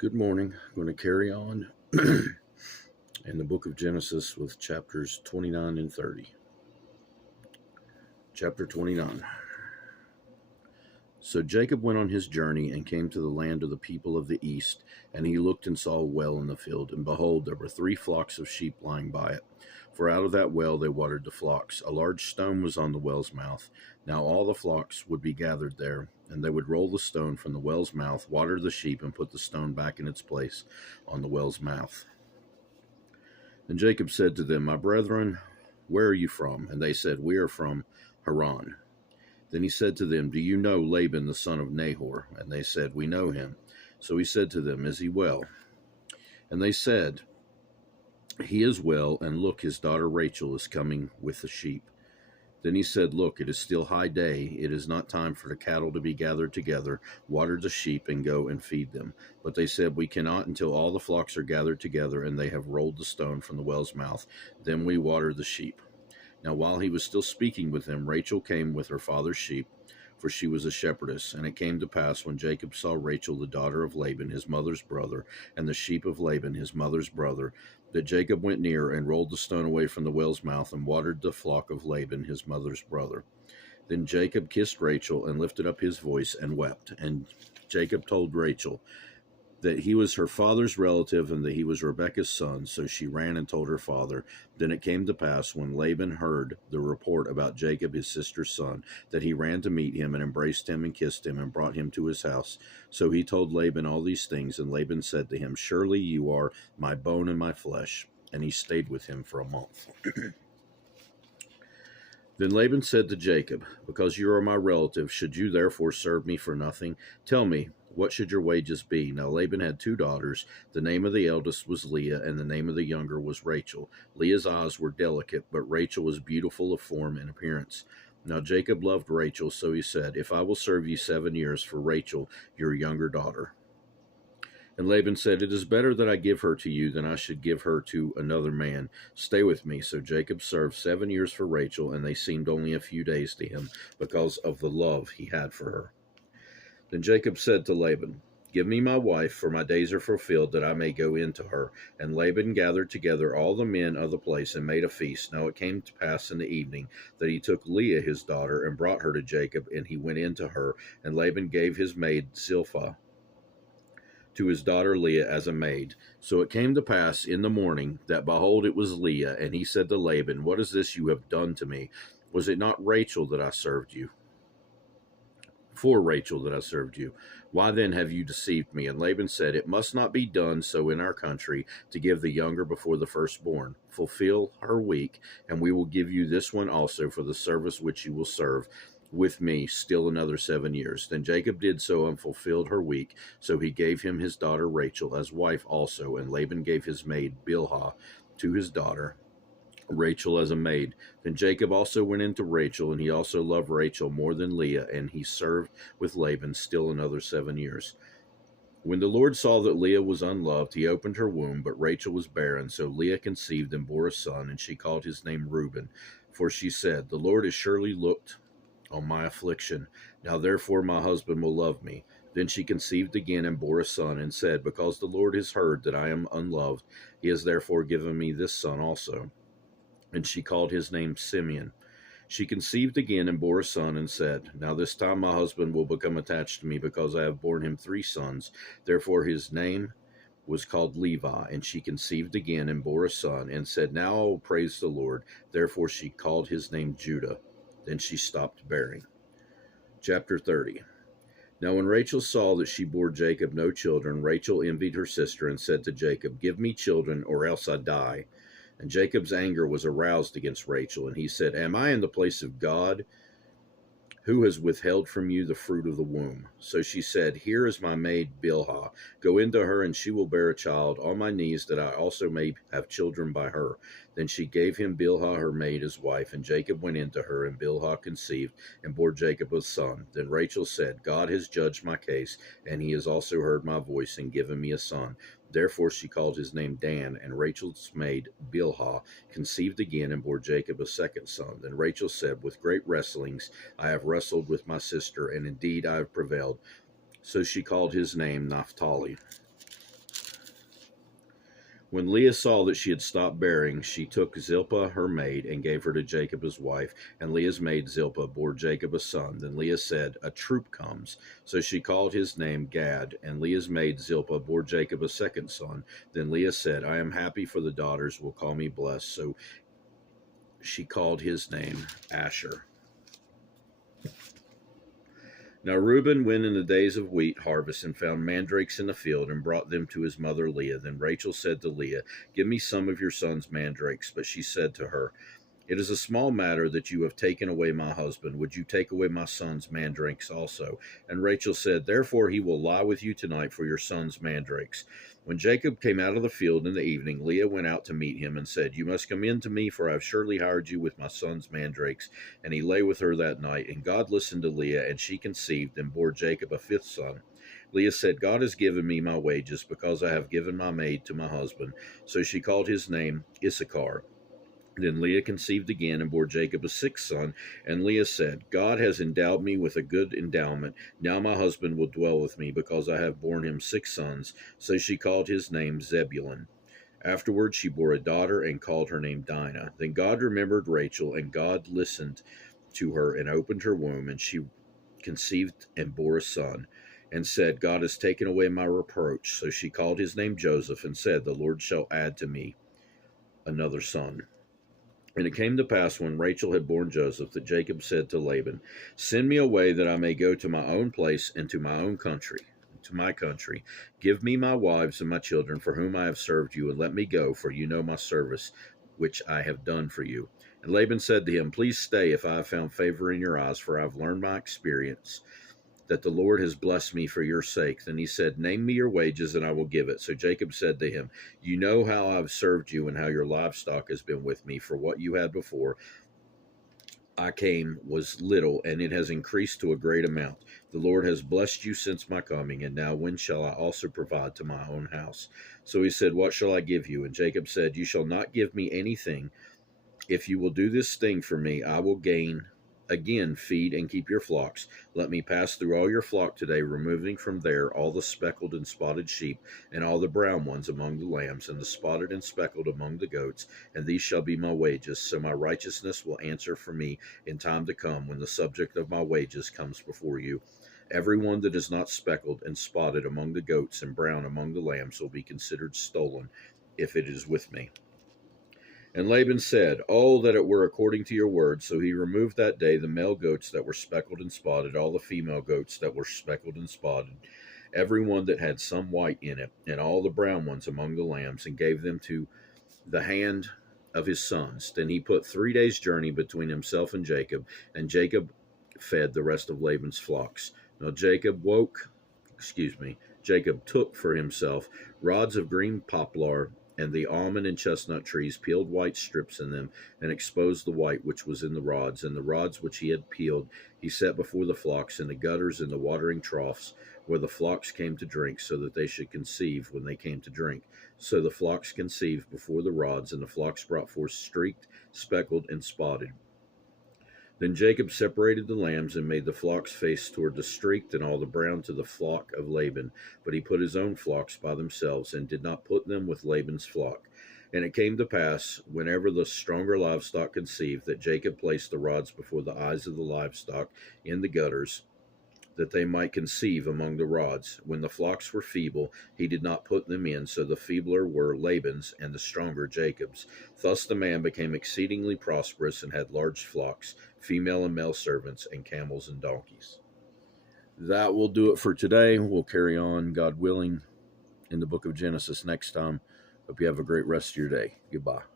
Good morning. I'm going to carry on in the book of Genesis with chapters 29 and 30. Chapter 29. So Jacob went on his journey and came to the land of the people of the east, and he looked and saw a well in the field, and behold, there were 3 flocks of sheep lying by it. For out of that well they watered the flocks. A large stone was on the well's mouth. Now all the flocks would be gathered there, and they would roll the stone from the well's mouth, water the sheep, and put the stone back in its place on the well's mouth. And Jacob said to them, My brethren, where are you from? And they said, We are from Haran. Then he said to them, Do you know Laban the son of Nahor? And they said, We know him. So he said to them, Is he well? And they said, He is well, and look, his daughter Rachel is coming with the sheep. Then he said, Look, it is still high day. It is not time for the cattle to be gathered together. Water the sheep and go and feed them. But they said, We cannot until all the flocks are gathered together, and they have rolled the stone from the well's mouth. Then we water the sheep. Now while he was still speaking with them, Rachel came with her father's sheep, for she was a shepherdess. And it came to pass, when Jacob saw Rachel the daughter of Laban, his mother's brother, and the sheep of Laban, his mother's brother, that Jacob went near and rolled the stone away from the well's mouth, and watered the flock of Laban, his mother's brother. Then Jacob kissed Rachel, and lifted up his voice, and wept. And Jacob told Rachel that he was her father's relative, and that he was Rebekah's son. So she ran and told her father. Then it came to pass, when Laban heard the report about Jacob his sister's son, that he ran to meet him, and embraced him, and kissed him, and brought him to his house. So he told Laban all these things, and Laban said to him, Surely you are my bone and my flesh. And he stayed with him for a month. Then Laban said to Jacob, Because you are my relative, should you therefore serve me for nothing? Tell me, what should your wages be? Now Laban had 2 daughters. The name of the eldest was Leah, and the name of the younger was Rachel. Leah's eyes were delicate, but Rachel was beautiful of form and appearance. Now Jacob loved Rachel, so he said, If I will serve you 7 years for Rachel, your younger daughter. And Laban said, It is better that I give her to you than I should give her to another man. Stay with me. So Jacob served 7 years for Rachel, and they seemed only a few days to him, because of the love he had for her. Then Jacob said to Laban, Give me my wife, for my days are fulfilled, that I may go in to her. And Laban gathered together all the men of the place, and made a feast. Now it came to pass in the evening, that he took Leah his daughter, and brought her to Jacob, and he went in to her. And Laban gave his maid Zilpah to his daughter Leah as a maid. So it came to pass in the morning, that behold, it was Leah. And he said to Laban, What is this you have done to me? Was it not Rachel that I served you? For Rachel that I served you. Why then have you deceived me? And Laban said, It must not be done so in our country, to give the younger before the firstborn. Fulfill her week, and we will give you this one also for the service which you will serve with me still another 7 years. Then Jacob did so, and fulfilled her week. So he gave him his daughter Rachel as wife also. And Laban gave his maid Bilhah to his daughter Rachel as a maid. Then Jacob also went into Rachel, and he also loved Rachel more than Leah, and he served with Laban still another 7 years. When the Lord saw that Leah was unloved, he opened her womb, but Rachel was barren. So Leah conceived and bore a son, and she called his name Reuben. For she said, The Lord has surely looked on my affliction. Now therefore my husband will love me. Then she conceived again and bore a son, and said, Because the Lord has heard that I am unloved, he has therefore given me this son also. And she called his name Simeon. She conceived again and bore a son, and said, Now this time my husband will become attached to me, because I have borne him 3 sons. Therefore his name was called Levi. And she conceived again and bore a son, and said, Now I will praise the Lord. Therefore she called his name Judah. Then she stopped bearing. Chapter 30. Now when Rachel saw that she bore Jacob no children, Rachel envied her sister, and said to Jacob, Give me children, or else I die. And Jacob's anger was aroused against Rachel, and he said, Am I in the place of God, who has withheld from you the fruit of the womb? So she said, Here is my maid Bilhah. Go into her, and she will bear a child on my knees, that I also may have children by her. Then she gave him Bilhah her maid as wife, and Jacob went into her, and Bilhah conceived, and bore Jacob a son. Then Rachel said, God has judged my case, and he has also heard my voice, and given me a son. Therefore she called his name Dan. And Rachel's maid Bilhah conceived again, and bore Jacob a second son. Then Rachel said, With great wrestlings I have wrestled with my sister, and indeed I have prevailed. So she called his name Naphtali. When Leah saw that she had stopped bearing, she took Zilpah her maid and gave her to Jacob his wife. And Leah's maid Zilpah bore Jacob a son. Then Leah said, "A troop comes." So she called his name Gad. And Leah's maid Zilpah bore Jacob a second son. Then Leah said, "I am happy, for the daughters will call me blessed." So she called his name Asher. Now Reuben went in the days of wheat harvest and found mandrakes in the field and brought them to his mother Leah. Then Rachel said to Leah, "Give me some of your son's mandrakes." But she said to her, "It is a small matter that you have taken away my husband. Would you take away my son's mandrakes also?" And Rachel said, "Therefore he will lie with you tonight for your son's mandrakes." When Jacob came out of the field in the evening, Leah went out to meet him and said, "You must come in to me, for I have surely hired you with my son's mandrakes." And he lay with her that night. And God listened to Leah, and she conceived and bore Jacob a fifth son. Leah said, "God has given me my wages, because I have given my maid to my husband." So she called his name Issachar. Then Leah conceived again and bore Jacob a sixth son. And Leah said, "God has endowed me with a good endowment. Now my husband will dwell with me, because I have borne him six sons." So she called his name Zebulun. Afterward she bore a daughter and called her name Dinah. Then God remembered Rachel, and God listened to her and opened her womb, and she conceived and bore a son, and said, "God has taken away my reproach." So she called his name Joseph, and said, "The Lord shall add to me another son." And it came to pass, when Rachel had borne Joseph, that Jacob said to Laban, "Send me away, that I may go to my own place and to my own country, to my country. Give me my wives and my children, for whom I have served you, and let me go, for you know my service, which I have done for you." And Laban said to him, "Please stay, if I have found favor in your eyes, for I have learned my experience that the Lord has blessed me for your sake." Then he said, "Name me your wages, and I will give it." So Jacob said to him, "You know how I have served you, and how your livestock has been with me. For what you had before I came was little, and it has increased to a great amount. The Lord has blessed you since my coming, and now when shall I also provide to my own house?" So he said, "What shall I give you?" And Jacob said, "You shall not give me anything. If you will do this thing for me, I will again feed and keep your flocks. Let me pass through all your flock today, removing from there all the speckled and spotted sheep, and all the brown ones among the lambs, and the spotted and speckled among the goats, and these shall be my wages. So my righteousness will answer for me in time to come, when the subject of my wages comes before you. Every one that is not speckled and spotted among the goats and brown among the lambs will be considered stolen, if it is with me." And Laban said, "Oh, that it were according to your word." So he removed that day the male goats that were speckled and spotted, all the female goats that were speckled and spotted, every one that had some white in it, and all the brown ones among the lambs, and gave them to the hand of his sons. Then he put 3 days' journey between himself and Jacob fed the rest of Laban's flocks. Now Jacob took for himself rods of green poplar, and the almond and chestnut trees, peeled white strips in them, and exposed the white which was in the rods. And the rods which he had peeled he set before the flocks in the gutters and the watering troughs, where the flocks came to drink, so that they should conceive when they came to drink. So the flocks conceived before the rods, and the flocks brought forth streaked, speckled, and spotted. Then Jacob separated the lambs, and made the flocks face toward the streaked, and all the brown to the flock of Laban. But he put his own flocks by themselves, and did not put them with Laban's flock. And it came to pass, whenever the stronger livestock conceived, that Jacob placed the rods before the eyes of the livestock in the gutters, that they might conceive among the rods. When the flocks were feeble, he did not put them in, so the feebler were Laban's, and the stronger Jacob's. Thus the man became exceedingly prosperous, and had large flocks, female and male servants, and camels and donkeys. That will do it for today. We'll carry on, God willing, in the book of Genesis next time. Hope you have a great rest of your day. Goodbye.